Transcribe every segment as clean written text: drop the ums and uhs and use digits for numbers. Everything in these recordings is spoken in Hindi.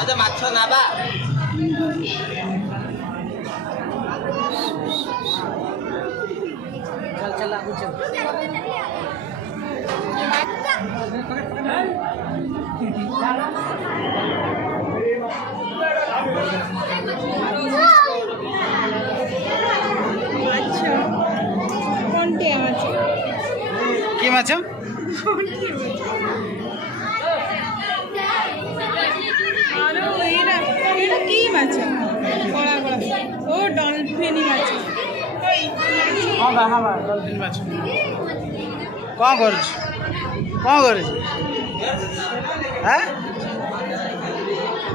आज माछ नाबा चल चल आगू चल कि माछ डॉल्फिन हाँ बा डॉल्फिन माछ कौन कर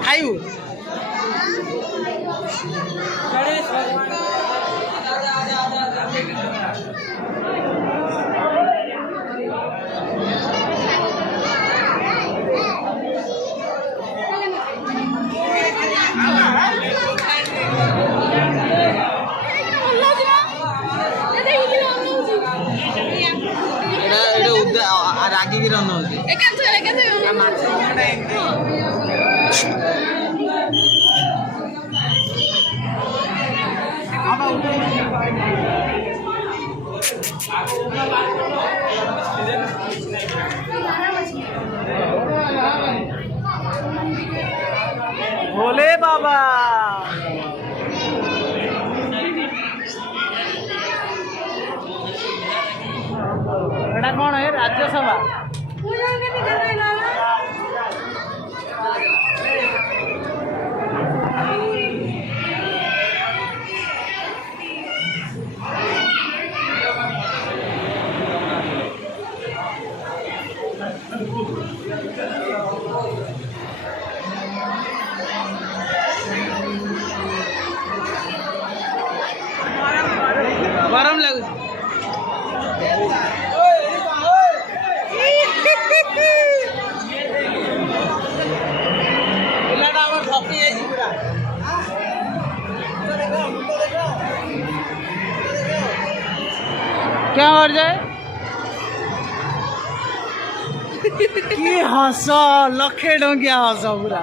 खाइबू रागी की रन होती भोले बाबा एटा कौन है राज्यसभा गरम लगुच क्या हो जाए कि हस लक्षे टंकिया हस पूरा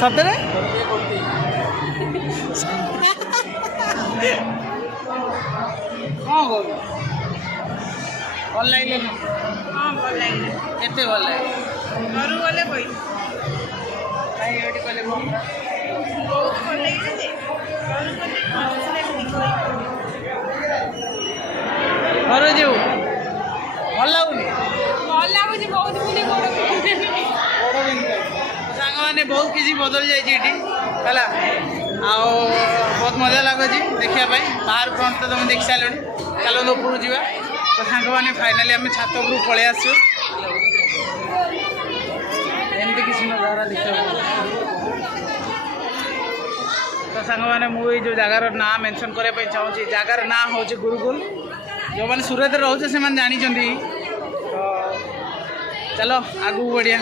सतरे कौन कर भल लगे हाँ भल लगे केते भल लगे घर गले कही कहले बहुत भल लगे घर जो भल लगुनि भल लगुच बहुत बुले सांग मैंने बहुत किसी बदल जाइए बहुत मजा लगुच देखा बाहर फ्रंट तो तुम देख सारे चलो ऊपर जा तो सांग मैंने फाइनाली आम छात उपरू पलि आसु एमती किसी नजारा देखा तो सांग मैंने मुझे जो जगार ना मेंशन करने चाहूँगी जगार ना हूँ गुरुकुल जो मैंने सूरत रोचे से जानी तो चलो आगू बढ़िया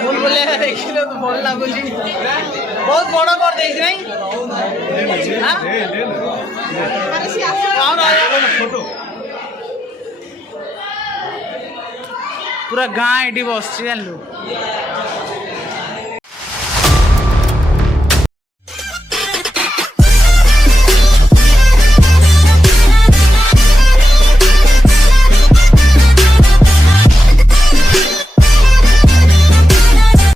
भूल बोले देखिए तो भल लगुच बहुत बड़ कर दे पूरा गाँ ये बस जानलु